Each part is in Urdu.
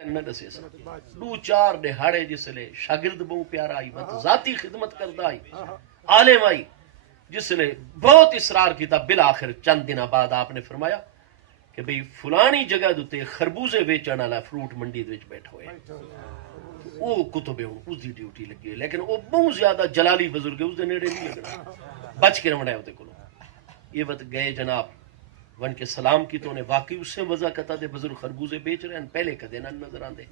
نہ دسے سا دو چار دہاڑے جس لے شاگرد بہو پیارا آئی بات ذاتی خدمت کردہ آئی عالم آئی جس نے بہت اصرار کیتا بالآخر چند دن بعد آپ نے فرمایا کہ بھئی فلانی جگہ دوتے خربوزے ویچن والا فروٹ منڈی وچ بیٹھا ہوئے وہ کتب اس دی ڈیوٹی لگی ہے لیکن وہ بہت زیادہ جلالی بزرگ ہے اس دے نیڑے نہیں لگنا بچ کے رہنا ہے وہ کولو یہ وقت گئے جناب ون کے سلام کی تو انہیں واقعی اس سے وضع کتا دے بزرگ خربوزے بیچ رہے ہیں پہلے کدے نہ نظر آندے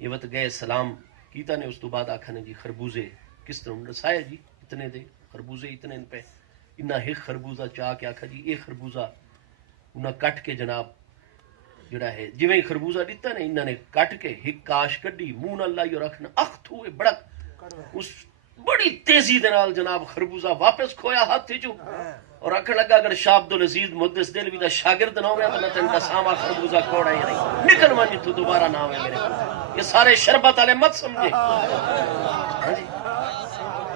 یہ وقت گئے سلام کیتا نے اس تو بعد آکھا نے جی خربوزے کس طرح رسایا جی اتنے دے خربوزے اتنے ان پہ انہا ایک خربوزہ چاہ کے آکھا جی ایک خربوزہ انہاں کٹ کے جناب جڑا ہے جویں خربوزہ دیتا نے انہاں نے کٹ کے ایک کاش کڈی منہ نال لائی اور رکھنا اخ تھوے بڑک اس بڑی تیزی دے نال جناب خربوزہ واپس کھویا ہاتھ جو اور آکھن لگا اگر شاہ عبدالعزیز محدث دہلوی دا شاگرد نہ ہویا تو میں تن کا ساما خربوزہ کھوڑا ہی نہیں نکل مانی تو دوبارہ نہ ہوئے میرے یہ سارے شربت والے مت سمجھے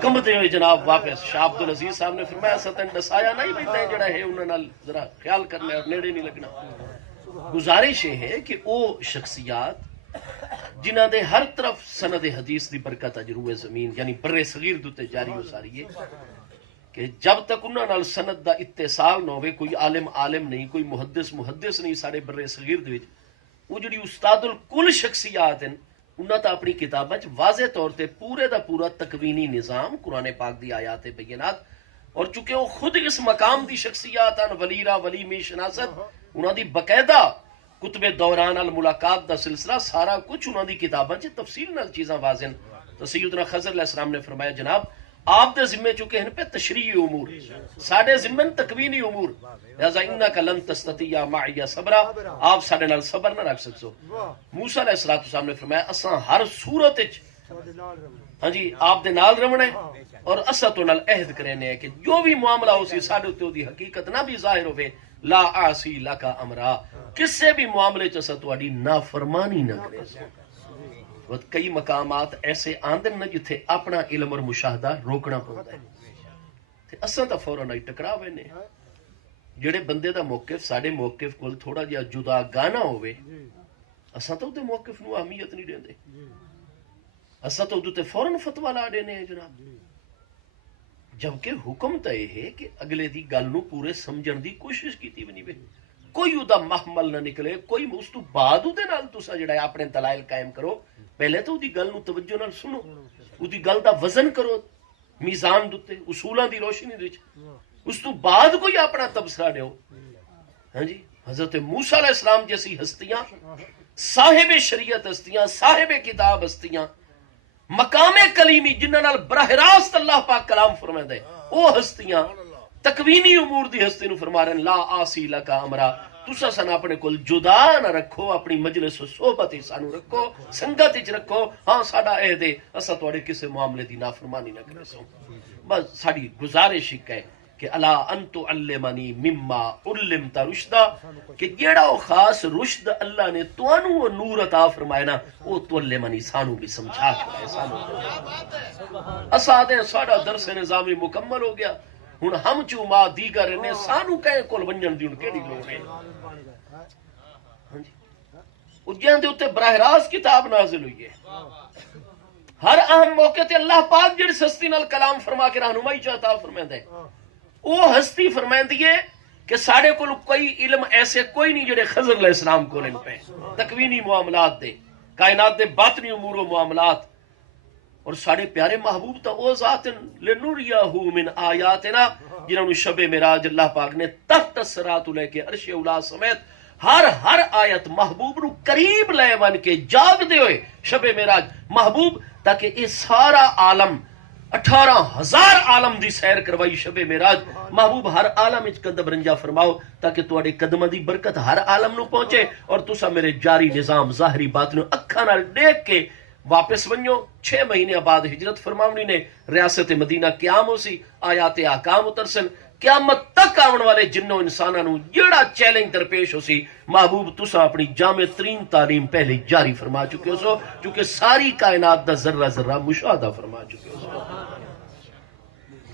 کمتے ہوئے جناب واپس شاہ عبدالعزیز صاحب نے فرمایا ستن دسایا نہیں بھی تے جڑا ہے انہاں نال ذرا خیال کرنا اور نیڑے نہیں لگنا گزارش یہ ہے کہ او شخصیات جنہاں دے ہر طرف سند حدیث دی برکت اجروے زمین یعنی بر صغیر دوتے جاری ہو ساری ہے کہ جب تک انہاں نال سند دا اتصال نہ ہوئے کوئی عالم عالم نہیں کوئی محدث محدث نہیں سارے بر صغیر دے وچ وہ جڑی استاد الکل شخصیات ہیں انہاں تا اپنی کتاباں وچ واضح طور تے پورے دا پورا تکوینی نظام قرآن پاک دی آیات بینات اور چونکہ وہ خود اس مقام دی شخصیات ہیں ولیرہ ولی میں شناست انہاں دی باقاعدہ کتب دوران الملاقات دا سلسلہ سارا کچھ انہاں دی کتاباں وچ تفصیل نال چیزاں واضح تو سیدنا خضر علیہ السلام نے فرمایا جناب آپ دے ذمے چکے ہیں پہ تشریعی امور ساڑھے ذمن تکوینی امور لہذا انکا لن تستطیع معی صبرا آپ ساڑھے نال صبر نہ رکھ سکسو موسیٰ علیہ السلام نے فرمایا اساں ہر صورت ہاں جی آپ دے نال رمنا ہے اور اساں تو نال عہد کرنے ہیں کہ جو بھی معاملہ ہو سی ساڑھے تو دی حقیقت نہ بھی ظاہر ہوئے لا آسی لکا امرا کس سے بھی معاملے چسا تو اڈی نافرمانی نہ کرے سو کئی مقامات ایسے آندن نہ جتھے اپنا علم اور مشاہدہ روکنا پڑتا ہے اساں تا فوراً آئی ٹکرا وینے جڑے بندے دا موقف ساڑے موقف کول تھوڑا جہا جدا گانا ہوئے اساں تو دے موقف نو اہمیت نہیں دیندے اساں تو تے فوراً فتوی لا دینے ہیں جناب جبکہ حکم تا یہ ہے کہ اگلے دی گل نو پورے سمجھن دی کوشش کیتی بنی وے کوئی ادا محمل نہ نکلے کوئی اس تو بعد دے نال تسا جڑا ہے اپنے دلائل قائم کرو پہلے تو دی گل نو توجہ نال سنو دی گل دا وزن کرو میزان دتے اصولاں دی روشنی وچ اس تو بعد کوئی اپنا تبصرہ دیو ہاں جی حضرت موسیٰ علیہ السلام جیسی ہستیاں صاحب شریعت ہستیاں صاحب کتاب ہستیاں مقام کلیمی جنہاں نال براہ راست اللہ پاک کلام فرمائے دے او ہستیاں تکوینی امور دی ہستی نو فرما رہے ہیں لا آسی لکا امرا تسا سن اپنے کول جدا نہ رکھو اپنی مجلس و صحبت سانو رکھو سنگت وچ رکھو ہاں ساڈا عہد ہے اسا تواڈے کسے معاملے دی نافرمانی نہ کرے سو بس ساڈی گزارش ہے کہ الا انت علمنی مما علمت رشدا کہ جیڑا او خاص رشد اللہ نے توانو نور عطا فرمایا نا او تو علمنی سانو بھی سمجھا چھڑائے سانو اسا دے ساڈا درس نظامی مکمل ہو گیا ہن ہم چوں ما دیگر نے سانو کہے کول ونجن دی ہن کیڑی لوڑ ہے او جہاں دے اوتے براہ راست کتاب نازل ہوئی ہے ہر اہم موقع تے اللہ پاک جڑی سستی نال کلام فرما کے رہنمائی چاہتا فرمائندا ہے وہ ہستی فرمائندی ہے کہ ساڑے کو کوئی علم ایسے کوئی نہیں جڑے خضر علیہ السلام کو لن پہ تکوینی معاملات دے کائنات دے باطنی امور و معاملات اور ساڑے پیارے محبوب تا وہ ذات لنوریہو من آیاتنا جنہوں نے شب معراج اللہ پاک نے تحت الصراط لے کے عرش اولا سمیت ہر آیت محبوب نو قریب لے ون کے جاگ دے ہوئے شب معراج محبوب تاکہ یہ سارا عالم 18,000 عالم دی سیر کروائی شب معراج محبوب ہر عالم اچ قدم رنجا فرماؤ تاکہ تواڈے قدماں دی برکت ہر عالم نو پہنچے اور تسا میرے جاری نظام ظاہری باطن اکھاں نال دیکھ کے واپس ونجو 6 مہینے بعد ہجرت فرماونی نے ریاست مدینہ قیام ہو سی آیات احکام اترسن قیامت تک آون والے جنوں انساناں نو جیڑا چیلنج درپیش ہو سی محبوب تسا اپنی جامع ترین تعلیم پہلے جاری فرما چکے ہو سو چونکہ ساری کائنات دا ذرہ ذرہ مشاہدہ فرما چکے ہو سو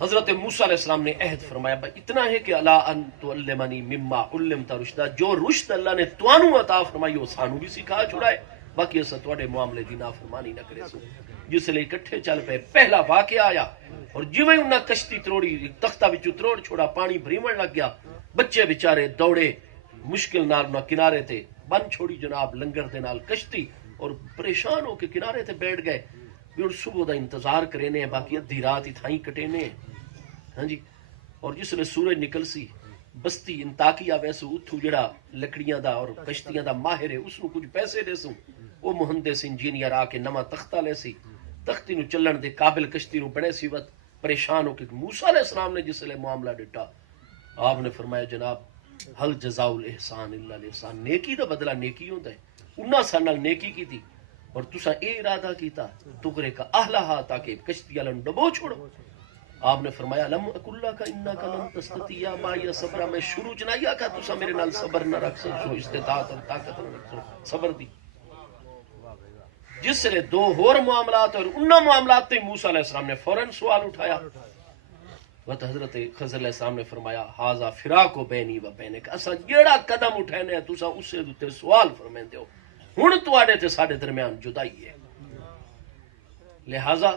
حضرت موسیٰ علیہ السلام نے عہد فرمایا اتنا ہے کہ الا ان تعلمنی مما علمت رشدا جو رشد اللہ نے توانو عطا فرمائی وہ سانو بھی سکھا چھڑائے باقی اسا تواڈے معاملے دی نافرمانی نہ کرے سو. جس لئے اکٹھے چل پے. پہلا واقعہ آیا اور جویں انہاں کشتی تروڑی تختہ وچوں تروڑ چھوڑا, پانی بھریمن لگ گیا, بچے بیچارے دوڑے مشکل نال نہ کنارے تے بن چھوڑی جناب لنگر دے نال کشتی, اور پریشان ہو کے کنارے تے بیٹھ گئے بھی ہن صبح دا انتظار کرینے, باقی ادھی رات ہی تھائیں کٹینے. ہاں جی. اور جس لئے سورج نکل سی بستی انتاکیا ویسو اتھو جڑا لکڑیاں دا اور کشتیاں دا ماہر ہے اس نو کچھ پیسے دے سو, وہ مہندس انجینئر آ کے نواں تختہ لے سی, تختی نو چلن دے قابل کشتی نو بڑے سی وقت پریشان ہو کے موسیٰ علیہ السلام نے جس لئے معاملہ ڈٹا, آپ نے فرمایا جناب حل جزاء الاحسان الا الاحسان, نیکی دا بدلہ نیکی ہوندا ہے. انہاں سان نال نیکی کیتی اور تساں اے ارادہ کیتا تغرے کا اہلہا تاکہ کشتی والوں ڈبو چھوڑو. آپ نے فرمایا لم اقل لک انک لن تستطیع معی صبر, میں شروع چ نہیں آکھا تساں میرے نال صبر نہ رکھ سکو, استطاعت اور طاقت نہ رکھ سکو صبر دی. جس سے دو اور معاملات اور انہاں معاملات تے موسیٰ علیہ السلام نے فوراً سوال اٹھایا. وقت حضرت خضر علیہ السلام نے فرمایا ھذا فراق بینی و بینک, اساں جیڑا قدم اٹھانے تساں اس تے سوال فرمیندے ہو, ہن تواڈے تے ساڈے درمیان جدائی ہے, لہذا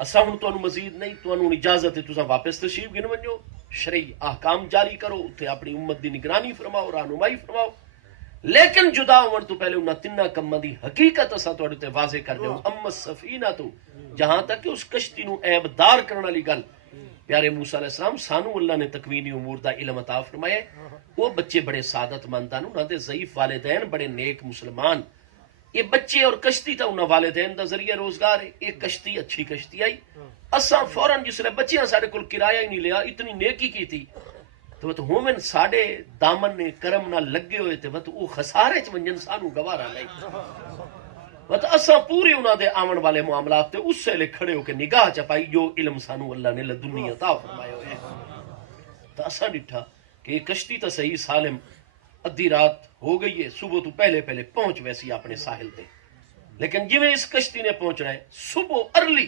اساں ہن تانوں مزید نہیں, تانوں اجازت ہے تساں واپس تشریف گن ونجو, شرعی احکام جاری کرو, اتنے اپنی امت دی نگرانی فرماؤ, رہنمائی فرماؤ, لیکن جدا ہون تو پہلے انہاں تنہ کماں دی حقیقت اساں تواڈے تے واضح کر دیو. اما السفینہ تو جہاں تک کہ اس کشتی نو عیب دار کرن والی گل, پیارے موسیٰ علیہ السلام سانو اللہ نے تکوینی امور دا علم عطا فرمایا. وہ بچے بڑے سعادت مند ہیں, انہاں دے ضعیف والدین بڑے نیک مسلمان, یہ بچے اور کشتی تا انہاں والدین دا ذریعہ روزگار ہے. ایک کشتی اچھی کشتی آئی, اساں فوراً جس لئے بچیاں ساڑے کل کرایہ ہی نہیں لیا, اتنی نیکی کی تھی تو ہومن ساڑے دامن نے کرم نہ لگے ہوئے تھے, وہ خسارے چ ونجن سانو گوارا نہیں. اساں پوری انہاں دے آمن والے معاملات تے اس سے لے کھڑے ہو کے نگاہ چپائی جو علم سانو اللہ نے لدنی عطا فرمایا ہوئے. تو اساں ڈٹھا کہ یہ کشتی تو صحیح سالم ادھی رات ہو گئی ہے, صبح تو پہلے پہلے پہنچ ویسی اپنے ساحل تے, لیکن جویں اس کشتی نے پہنچنا ہے صبح ارلی,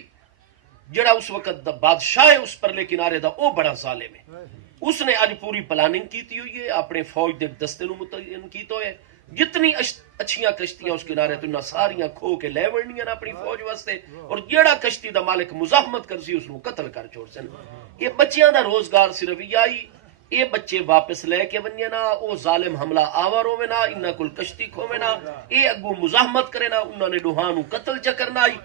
جڑا اس وقت دا بادشاہ ہے اس پرلے کنارے دا او بڑا ظالم ہے, اس نے آج پوری پلاننگ کیتی ہوئی ہے, اپنے فوج دے دستے نو متعین کیتا ہوئے, جتنی اچھیاں کشتیاں اس کنارے تو انہاں ساریاں کھو کے لے ورنیاں اپنی فوج واسطے, اور جیڑا کشتی دا مالک مزاحمت کرسی اس نو قتل کر چھوڑ سن. یہ بچیاں دا روزگار صرف یہ آئی, یہ بچے واپس لے کے ونجے نا, او ظالم حملہ آور ہوے نا, انہاں کول کشتی کھوے نا, یہ اگوں مزاحمت کرے نا, انہاں نے ڈوہاں نو قتل چ کرنا آئی,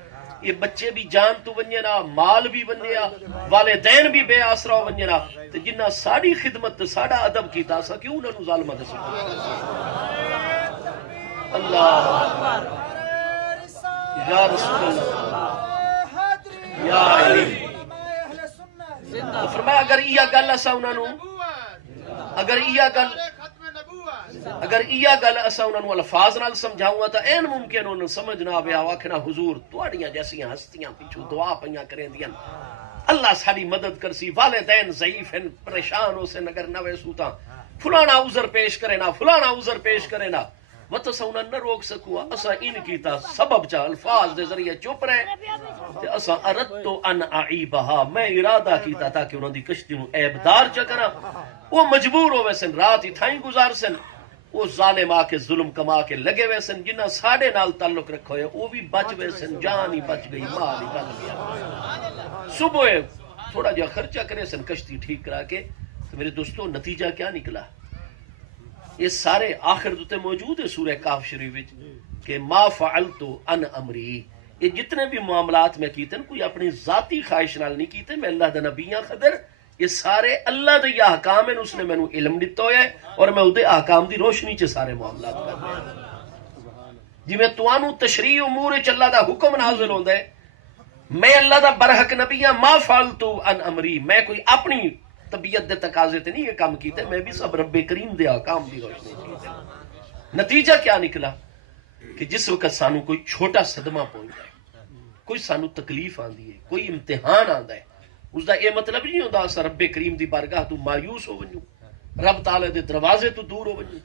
یہ بچے بھی جان تو ونجے نا, مال بھی ونجیا, والدین بھی بے آسرا ہو ونجے نا, تے جنہ ساڈی خدمت تے ساڈا ادب کیتا سا کیوں انہاں نو ظالماں دے اللہ یا رسول اللہ یا علی. تو فرمایا اگر یہ گل اساں انہاں نو, اگر یہ گل اساں انہاں نو الفاظ نال سمجھاؤں گا تو این ممکن انہاں سمجھ نہ آوے, آکھنا حضور تواڈیاں جیسیاں ہستیاں پیچھے دعا پیاں کریندیاں, اللہ ساری مدد کرسی, والدین ضعیف ہیں پریشان ہو سن, اگر نہ ویسو تا فلانا عذر پیش کرے نا, فلانا عذر پیش کرے نا, وت اساں انہاں نہ روک سکوا. اساں ان کیتا سبب چا الفاظ دے ذریعے چپ رہے تے اساں اردت ان اعیبها, میں ارادہ کیتا تاکہ انہاں دی کشتی نو عیب دار چ کراں, وہ مجبور ہوئے سن رات ہی تھائیں گزار سن, وہ ظالم آ کے ظلم کما کے لگے ہوئے سن, جنہ ساڈے نال تعلق رکھو ہے وہ بھی بچ گئے سن, جان ہی بچ گئی, مال ہی بچ گیا. صبح تھوڑا جا خرچہ کرے سن کشتی ٹھیک کرا کے, تو میرے دوستو نتیجہ کیا نکلا؟ یہ سارے آخر دوتے موجود ہے سورہ کہف شریف وچ کہ ما فعلت عن امری, یہ جتنے بھی معاملات میں کیتے ہیں کوئی اپنی ذاتی خواہش نال نہیں کیتے, میں اللہ دا نبیاں خضر, یہ سارے اللہ دے احکام ہیں, اس نے مینوں علم دتا ہویا ہے اور میں اودے احکام دی روشنی چ سارے معاملات کر رہا ہوں. جویں توانوں تشریع امور وچ اللہ دا حکم نازل ہوندا ہے, میں اللہ دا برحق نبی ہاں, ما فعلت عن امری, میں کوئی اپنی طبیعت دے تقاضے تے نہیں یہ کام کیتے, میں بھی سب رب کریم دے احکام دی روشنی کیتے. نتیجہ کیا نکلا کہ جس وقت سانو کوئی چھوٹا صدمہ پہنچ جائے, کوئی سانو تکلیف آندی ہے, کوئی امتحان آندا ہے, اس دا یہ مطلب نہیں ہوندا اسا رب کریم دی بارگاہ تو مایوس ہو ونجو, رب تعالی دے دروازے تو دور ہو ونجو,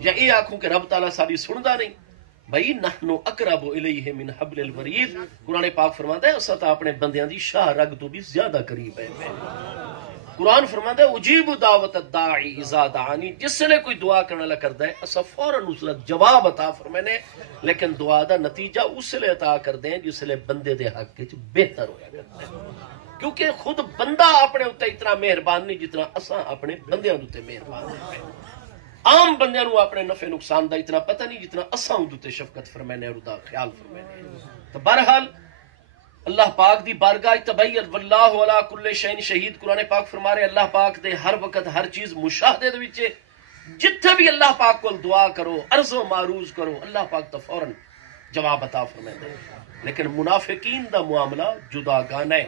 یا یہ آکھوں کہ رب تعالی ساری سندا نہیں. بھائی نحن اقرب الیہ من حبل الورید, قرآن پاک فرماتا ہے اسا تا اپنے بندیاں دی شاہ رگ تو بھی زیادہ قریب ہے. قرآن فرماتا ہے اجیب دعوت الداعی اذا دعانی، جس سے کوئی دعا کرنے لگا کرتا ہے اسا فوراً اس لئے جواب عطا فرمانے، لیکن دعا دا نتیجہ اس لئے عطا کر دیں جس لئے بندے دے حق کے بہتر ہویا کرتا ہے، کیونکہ خود بندہ اپنے اتے اتنا مہربان نہیں جتنا اسا اپنے بندے اتے مہربان ہیں۔ عام بندے نو اپنے نفع نقصان دا اتنا پتہ نہیں جتنا اسا اتے شفقت فرمانے اور دا خیال فرمانے۔ تو بہرحال اللہ پاک دی بارگاہ تبین واللہ علی کل شیء شہید، قرآن پاک فرما رہے اللہ پاک دے ہر وقت ہر چیز مشاہدے دے وچ، جتھے بھی اللہ پاک کو دعا کرو عرض و معروض کرو اللہ پاک تو فوراً جواب عطا فرمائے۔ لیکن منافقین دا معاملہ جدا گانا ہے،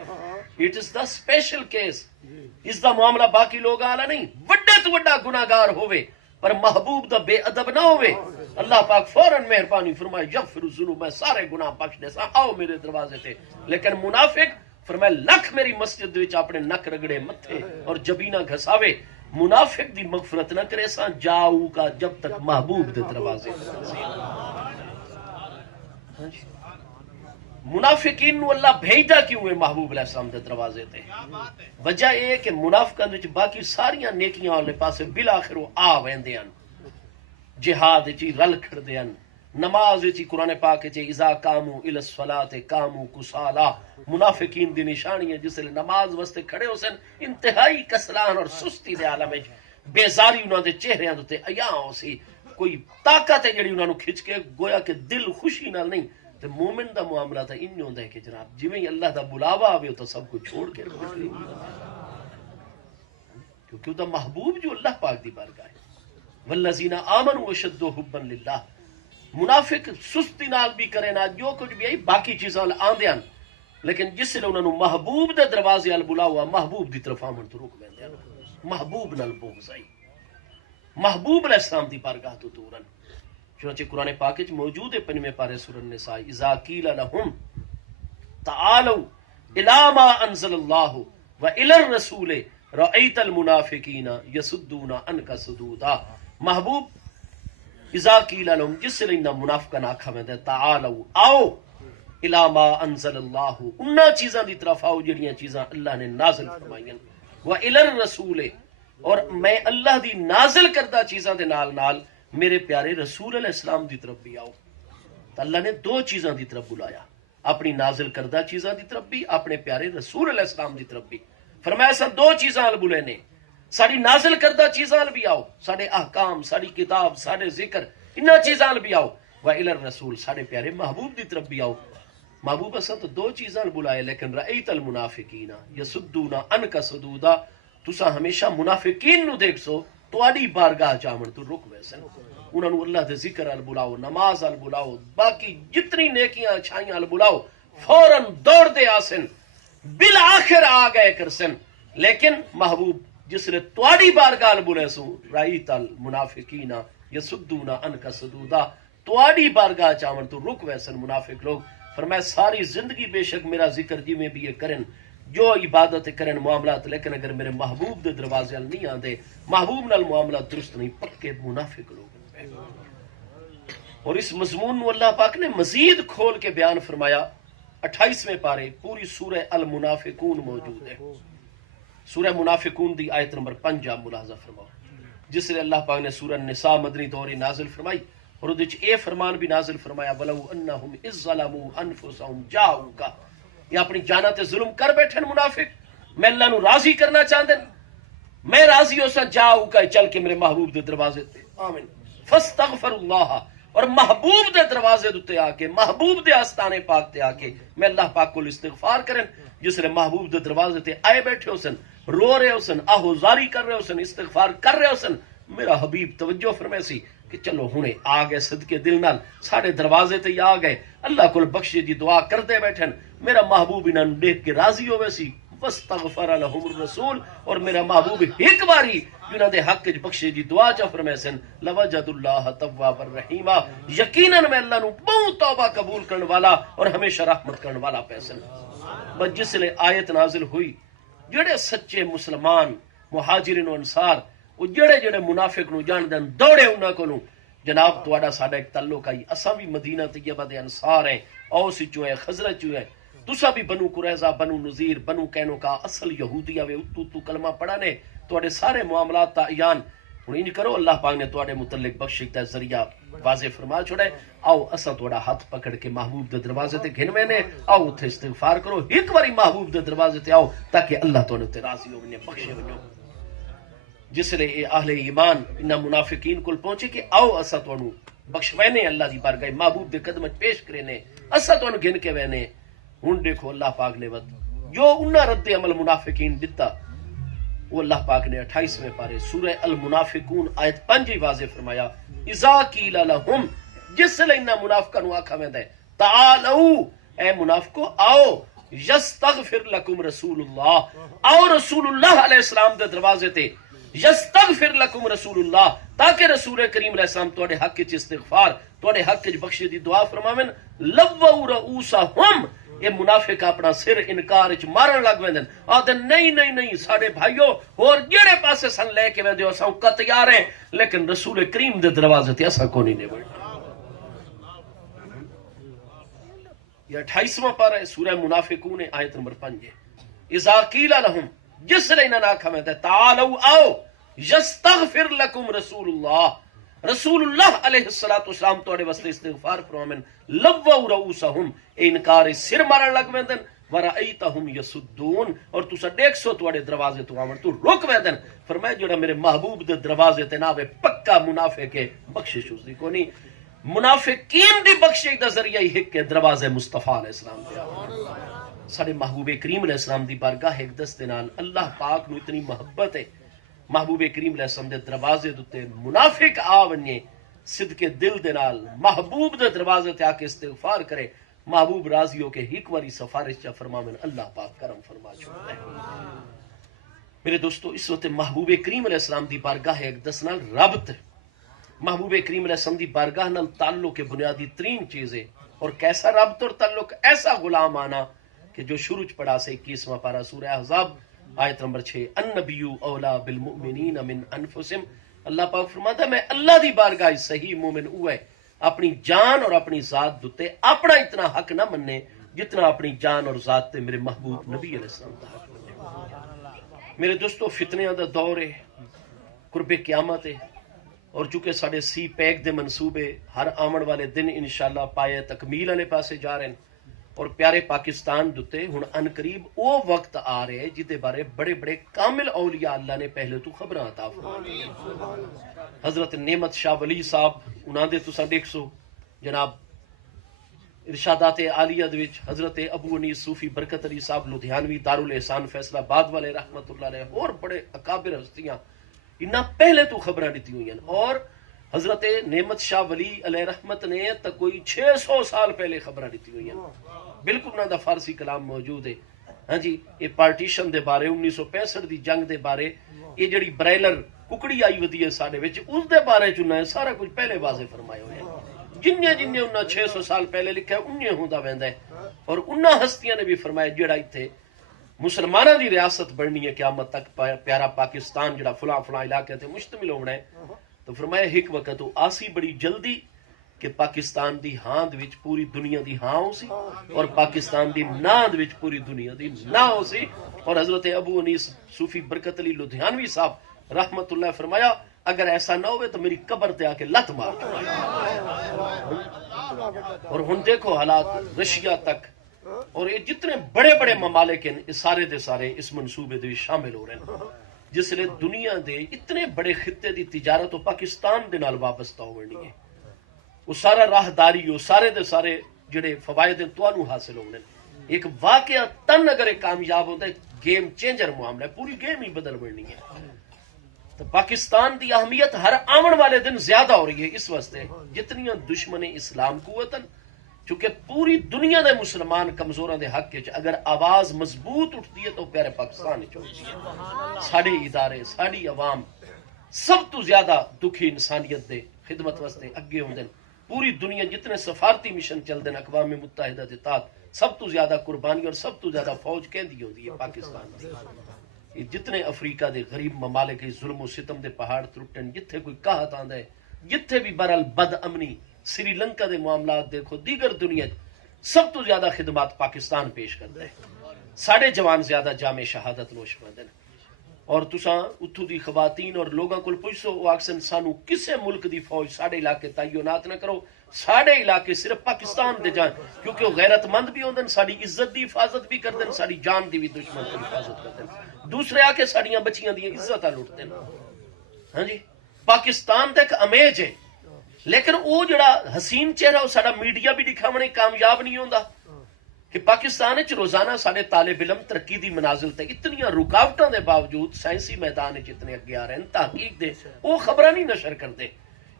it is the special case, اس دا معاملہ باقی لوگ والا نہیں، وڈے تو وڈا گناہگار ہوئے پر محبوب دا بے ادب نہ ہوئے، اللہ پاک فوراً مہربانی فرمائے یغفر الذنوب، میں سارے گناہ بخش دے سا، آؤ میرے دروازے تے۔ لیکن منافق فرمائے لکھ میری مسجد وچ اپنے نک رگڑے متھے اور جبینہ گھساوے، منافق دی مغفرت نہ کرے سا جاؤ کا جب تک محبوب دے دروازے تے۔ منافقین نو اللہ بھیجدا کیوں ہے محبوب علیہ السلام دے دروازے تے؟ وجہ یہ کہ منافقاں وچ باقی ساریاں نیکیاں والے پاسے بالآخر وہ آ ویندے ہن، جہاد وچ رل کھڑدے ہن، نماز وچ قرآن پاک وچ اذا قاموا الی الصلاۃ قاموا کسالا، منافقین دی نشانی ہے جس لئے نماز واسطے کھڑے ہو سن انتہائی کسلان اور سستی دے عالم وچ، بیزاری انہاں دے چہریاں تے عیاں ہو سی، کوئی طاقت ہے جڑی انہاں نو کھچ کے گویا کہ دل خوشی نال نہیں۔ تو مومن دا معاملہ تو انہوں ہوندا ہے کہ جناب جویں اللہ دا بلاوا آوے تو سب کچھ چھوڑ کے نکلے، کیونکہ وہ محبوب جو اللہ پاک دی بارگاہ ہے۔ والذین آمنوا اشد حبا للہ، منافق سستی نال بھی کرے نہ جو کچھ بھی ہے باقی چیزاں آندے ہیں، لیکن جس نے انہوں نے محبوب دے دروازے ال بلا ہوا محبوب دی طرف آمن تو روک لیندے ہیں، محبوب نال بغض آئی، محبوب علیہ السلام دی بارگاہ تو دورن۔ چنانچہ قرآن پاک وچ موجود ہے 5ویں پارے سورۃ النساء اذا قیل لهم تعالوا الی ما انزل اللہ والی الرسول رأیت المنافقین یصدون عنک صدودا، محبوب اذا قیل لهم جس سے انہاں منافقاں آکھا ویندا تعالوا آؤ الی ما انزل اللہ، انہاں چیزاں دی طرف آؤ جڑیاں چیزاں اللہ نے نازل فرمائیاں، والی الرسول اور میں اللہ دی نازل کردہ چیزاں دے نال نال میرے پیارے رسول علیہ السلام دی طرف بھی آؤ۔ تو اللہ نے دو چیزاں دی طرف بلایا، اپنی نازل کردہ چیزاں دی طرف بھی، اپنے پیارے رسول علیہ السلام دی طرف بھی۔ فرمایا سا دو چیزاں ال بلے نے، ساری نازل کردہ چیزاں ال بھی آؤ، سارے احکام، ساری کتاب، سارے ذکر، انہاں چیزاں ال بھی آؤ، وَإِلَى الرَّسُولِ سارے پیارے محبوب دی طرف بھی آؤ۔ محبوب اساں تو دو چیزاں ال بلائے، لیکن رأیت المنافقین یصدون عنک صدودا، تساں ہمیشہ منافقین نو دیکھ سو تواڈی بارگاہ چاون تو رک ویسن، انہوں نے اللہ دے ذکر ال بلاؤ، نماز ال بلاؤ، باقی جتنی نیکیاں اچھائیاں ال بلاؤ، فوراً دوڑ دے آسن، بالآخر آ گئے کرسن۔ لیکن محبوب جس نے تواڈی بارگاہ ال بلے سو رأیت المنافقین یصدون عنک صدودا، تواڈی بارگاہ چاون تو رک ویسن منافق لوگ۔ فرمایا ساری زندگی بے شک میرا ذکر جی میں بھی یہ کرن، جو عبادت کرن معاملات، لیکن اگر میرے محبوب دے دروازے ال نہیں آندے، محبوب نال معاملات درست نہیں، پکے منافق لوگ۔ اور اس مضمون نو اللہ پاک نے مزید کھول کے بیان فرمایا 28ویں پارے، پوری سورہ المنافقون موجود ہے، سورہ منافقون دی آیت نمبر 5 آپ ملاحظہ فرماؤ، جس نے اللہ پاک نے سورہ النساء مدنی دوری نازل فرمائی اور اودے وچ اے فرمان بھی نازل فرمایا وَلَوْ أَنَّهُمْ إِذ ظَّلَمُوا أَنفُسَهُمْ جَاءُوكَ، یہ اپنی جاناں تے ظلم کر بیٹھن منافق، میں اللہ نو راضی کرنا چاہندے، میں راضی ہو سا جاؤکا چل کے میرے محبوب دے دروازے تے آمین فاستغفر اللہ، اور محبوب دے دروازے تے آ کے، محبوب دے آستانے پاک تے آ کے میں اللہ پاک کو استغفار کرن، جس نے محبوب دے دروازے تے آئے بیٹھے ہو سن، رو رہے ہو سن، آہوزاری کر رہے ہو سن، استغفار کر رہے ہو سن، میرا حبیب توجہ فرمائے سی کہ چلو ہنے آ گئے صدقے دل نال ساڑھے دروازے تے آ گئے، اللہ کو بخشے دی دعا کر دے بیٹھن، میرا محبوب انہاں نوں دیکھ کے راضی ہوئے سی، واستغفر لهم الرسول، اور میرا محبوب ایک باری جنہاں دے حق وچ بخشے دی دعا چا فرمائے سن لوجد اللہ تواب الرحیم، یقیناً میں اللہ نو بہت توبہ قبول کرن والا اور ہمیشہ رحمت کرن والا پیسن۔ بس جس لئے آیت نازل ہوئی، جڑے سچے مسلمان مہاجرین و انصار وہ جڑے منافق نو جان دن دوڑے انہاں کو جناب تواڈا ساڈا ایک تعلق آئی، اساں بھی مدینہ طیبہ دے انصار ہیں، اوس وچوں ہیں، خزرج وچوں ہیں، تسا بھی بنو قریظہ، بنو نذیر، بنو قینوقاع اصل یہودی آوے تو کلمہ پڑھا نے تواڈے سارے معاملات تا ایان ہن انج کرو اللہ پاک نے تواڈے متعلق بخشش دا ذریعہ واضح فرما چھوڑے، آؤ اساں تواڈا ہاتھ پکڑ کے محبوب دے دروازے تے گھنوے نے، آؤ اتھے استغفار کرو، ایک واری محبوب دے دروازے تے آؤ تاکہ اللہ تواڈے تے راضی ہو ونجے، بخشے ونجو۔ جس لئے اے اہل ایمان انہاں منافقین کول پہنچے کہ آؤ اساں تانوں بخشوینے اللہ دی بارگاہ محبوب دے قدم وچ پیش کرینے، اساں تانوں گھن کے وینے۔ ہن دیکھو اللہ پاک نے جو انہاں رد عمل منافقین دتا وہ اللہ پاک نے 28ویں پارے سورہ المنافقون آیت 5 واضح فرمایا، اذا قیل لہم، جس لئے انہاں منافقاں نوں آکھا ویندا ہے تعالو، اے منافقو آؤ، یستغفر لکم رسول اللہ، آؤ رسول اللہ علیہ السلام دے دروازے تے، یستغفر لکم رسول اللہ، تاکہ رسول کریم علیہ السلام تواڈے حق وچ استغفار، تواڈے حق وچ بخشش دی دعا فرماون، لووا رؤوسہم، یہ منافق اپنا سر انکار وچ مارن لگ ویندن، آدن نہیں نہیں نہیں ساڈے بھائیو اور جڑے پاسے سن لے کے ویندے اساں کا تیار ہیں، لیکن رسول کریم دے دروازے تے اساں کونی نہیں وڑنا۔ یہ 28واں پارہ ہے سورہ منافقون آیت نمبر 5، اذا قیل لہم، جس لئے انہاں آکھا ویندا ہے تعالو آؤ، یستغفر لکم رسول اللہ، رسول اللہ علیہ السلام تواڈے واسطے استغفار فرماون، لووا رؤوسہم، انکار سر مارن لگ ویندن، ورأیتہم یسدون، اور تساں دیکھ سو تواڈے دروازے تو آون تو رک ویندن۔ فرمایا جڑا میرے محبوب دے دروازے تے نہ آوے پکا منافق ہے، بخشش اس دی کونی۔ منافقین دی بخشش دا ذریعہ ہی کہ دروازے مصطفیٰ علیہ السلام تے آون۔ ساڈے محبوب کریم علیہ السلام دی بارگاہ ایک دس دے نال اللہ پاک نو اتنی محبت ہے، محبوب کریم علیہ السلام دے دروازے دے منافق آ ونجے صدقے دل دے نال محبوب دے دروازے تے آ کے استغفار کرے، محبوب راضی ہو کے ایک واری سفارش چا فرماون، اللہ پاک کرم فرما چھوڑتا ہے۔ میرے دوستو اس وقت محبوب کریم علیہ السلام دی بارگاہ ایک دس نال ربط، محبوب کریم علیہ السلام دی بارگاہ نال تعلق کے بنیادی ترین چیزیں، اور کیسا ربط اور تعلق، ایسا غلام آنا کہ جو شروع چ پڑھا سے 21واں پارہ سورہ احزاب آیت نمبر 6، النبی اولا بالمؤمنین من انفسہم، اللہ پاک فرماتا ہے میں اللہ دی بارگاہ صحیح مومن ہوئے اپنی جان اور اپنی ذات دتے اپنا اتنا حق نہ مننے جتنا اپنی جان اور ذات تے میرے محبوب نبی علیہ السلام دا حق مننے۔ میرے دوستو فتنیاں دا دور ہے، قرب قیامت ہے، اور چونکہ ساڑے سی پیک دے منصوبے ہر آمن والے دن انشاءاللہ پائے تکمیل آنے پاسے جا رہے ہیں، اور پیارے پاکستان دتے ہن ان قریب او وقت آ رہے جدے بارے بڑے بڑے کامل اولیاء اللہ نے پہلے تو خبراں عطا فرمائی۔ حضرت نعمت شاہ ولی صاحب انہاں دے تساں دیکھ سو جناب ارشادات عالیہ دے وچ حضرت ابو انیس صوفی برکت علی صاحب لدھیانوی دارالاحسان فیصلہ آباد والے رحمت اللہ علیہ اور بڑے اکابر ہستیاں انہاں پہلے تو خبراں دتی ہوئی ہیں، اور حضرت نعمت شاہ ولی علیہ رحمت نے تو کوئی 600 سال پہلے خبراں دتی ہوئی ہیں، بالکل انہاں دا فارسی کلام موجود ہے۔ ہاں جی، یہ پارٹیشن دے بارے 1965 دی جنگ دے بارے، یہ جڑی برائلر ککڑی آئی ودی ہے ساڈے وچ اس دے بارے چ انہاں سارا کچھ پہلے واضح فرمایا ہوئے ہیں، جننے جننے انہاں 600 سال پہلے لکھا ہے اننے ہوندا ویندا ہے، اور انہاں ہستیاں نے بھی فرمایا جڑا ایتھے مسلمانوں دی ریاست بننی ہے قیامت تک، پیارا پاکستان جڑا فلاں فلاں علاقے تے مشتمل ہونا ہے، تو فرمایا ایک وقت آسی بڑی جلدی کہ پاکستان دی ہاند وچ پوری دنیا دی ہاں ہو سی، اور پاکستان دی ناند وچ پوری دنیا دی نہ ہو سی، اور حضرت ابو انیس صوفی برکت علی لدھیانوی صاحب رحمت اللہ فرمایا اگر ایسا نہ ہوئے تو میری قبر تے آ کے لت مار چھوڑا۔ اور ہن دیکھو حالات رشیا تک اور یہ جتنے بڑے بڑے ممالک ہیں یہ سارے دے سارے اس منصوبے دے شامل ہو رہے ہیں، جس لئے دنیا دے اتنے بڑے خطے دی تجارت پاکستان دے نال وابستہ ہونی ہے، وہ سارا راہداری وہ سارے دے سارے جڑے فوائد تانوں حاصل ہونے۔ ایک واقعہ تن اگر ایک کامیاب ہوتا ہے گیم چینجر معاملہ ہے، پوری گیم ہی بدل بڑنی ہے۔ تو پاکستان دی اہمیت ہر آمن والے دن زیادہ ہو رہی ہے اس واسطے جتنی دشمن اسلام قوتن، چونکہ پوری دنیا دے مسلمان کمزوراں دے حق وچ اگر آواز مضبوط اٹھتی ہے تو پیارے پاکستان وچ اٹھتی ہے۔ ساڈے ادارے ساڈی عوام سب تو زیادہ دکھی انسانیت دے خدمت واسطے اگے ہوندے، پوری دنیا جتنے سفارتی مشن چلتے ہیں اقوام متحدہ کے تحت سب تو زیادہ قربانی اور سب تو زیادہ فوج کہندی ہوتی ہے پاکستان کی۔ یہ جتنے افریقہ دے غریب ممالک ظلم و ستم دے پہاڑ ترٹن، جتھے کوئی قحط آندا ہے، جتھے بھی بہرحال بد امنی، سری لنکا دے معاملات دیکھو، دیگر دنیا سب تو زیادہ خدمات پاکستان پیش کرتا ہے. ساڑھے جوان زیادہ جامع شہادت نوش کرتے ہیں. اور تساں اتھو دی خواتین اور لوگاں کو پوچھو وہ آکسن سانو کسے ملک دی فوج ساڑھے علاقے تعینات نہ کرو, ساڑھے علاقے صرف پاکستان دے جان, کیونکہ وہ غیرت مند بھی ہوندن, ساڑی عزت دی حفاظت بھی کردن, ساڑی جان دی بھی دشمن دی حفاظت کردن. دوسرے آ کے ساڑیاں بچیاں دی عزت لٹتے ہیں. ہاں جی, پاکستان تے ایک امیج ہے, لیکن وہ جڑا حسین چہرہ وہ ساڑا میڈیا بھی دکھاونے کامیاب نہیں ہوندا کہ پاکستان وچ روزانہ سارے طالب علم ترقی دی منازل تے اتنی رکاوٹاں دے باوجود سائنسی میدان وچ اتنے اگے آ رہے ہیں, تحقیق دے وہ خبراں نہیں نشر کردے.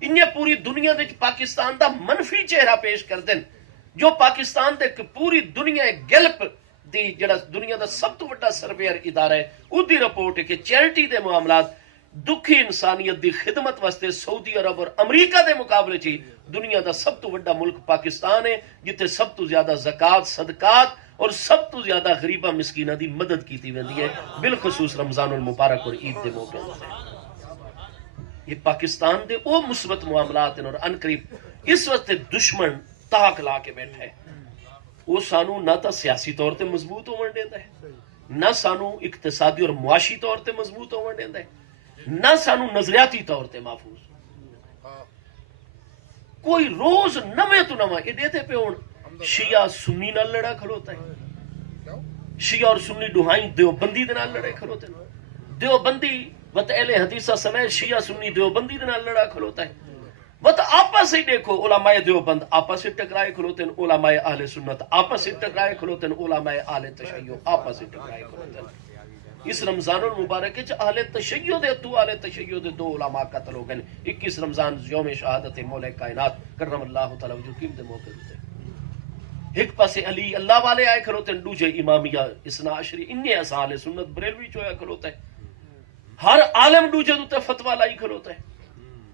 انہیں پوری دنیا دے پاکستان دا منفی چہرہ پیش کردے جو پاکستان دے پوری دنیا گیلپ دی جڑا دنیا دا سب تو بڑا سرویئر ادارہ ہے او دی رپورٹ ہے کہ چیریٹی دے معاملات دکھی انسانیت دی خدمت واسطے سعودی عرب اور امریکہ دے مقابلے چی دنیا دا سب تو بڑا ملک پاکستان ہے جتے سب تو زیادہ زکات صدقات اور سب تو زیادہ غریبہ مسکینہ دی مدد کیتی ویندی ہے, بالخصوص رمضان المبارک اور عید دے موقع تے. یہ پاکستان دے او مثبت معاملات ہیں اور ان قریب اس وقت دشمن تاک لا کے بیٹھا ہے. وہ سانو نہ تا سیاسی طور تے مضبوط ہون دیندا ہے, نہ سانو اقتصادی اور معاشی طور تے مضبوط ہون دیندا ہے, نہ سانو نظریاتی طور تے محفوظ. کوئی روز نویں تو نواں یہ دیتے پہ ہون شیعہ سنی نال لڑا کھلوتا ہے, شیعہ اور سنی ڈوہائیں دیوبندی دے نال لڑے کھلوتے ہیں, دیوبندی وت اہل حدیثہ سمیت شیعہ سنی دیوبندی دے نال لڑا کھلوتا ہے. وت آپس ہی دیکھو علماء دیوبند آپس ہی ٹکرائے کھلوتے ہیں, علماء اہل سنت آپس ہی ٹکرائے کھلوتے ہیں, علماء اہل تشیع آپس ہی ٹکرائے کھلوتے ہیں. اس رمضان المبارک وچ اہل تشیع دے تو اہل تشیع دے دو علماء قتل ہو گئے. 21 رمضان یوم شہادت مولا کائنات کرم اللہ تعالی وجہ دے موقع تے ایک پاسے علی اللہ والے آئے کھلوتے ہیں, دوجے امامیہ اثنا عشری انہیں اہل سنت بریلوی چویا کھلوتا ہے, ہر عالم دوجے تے فتوی لائی کھلوتا ہے.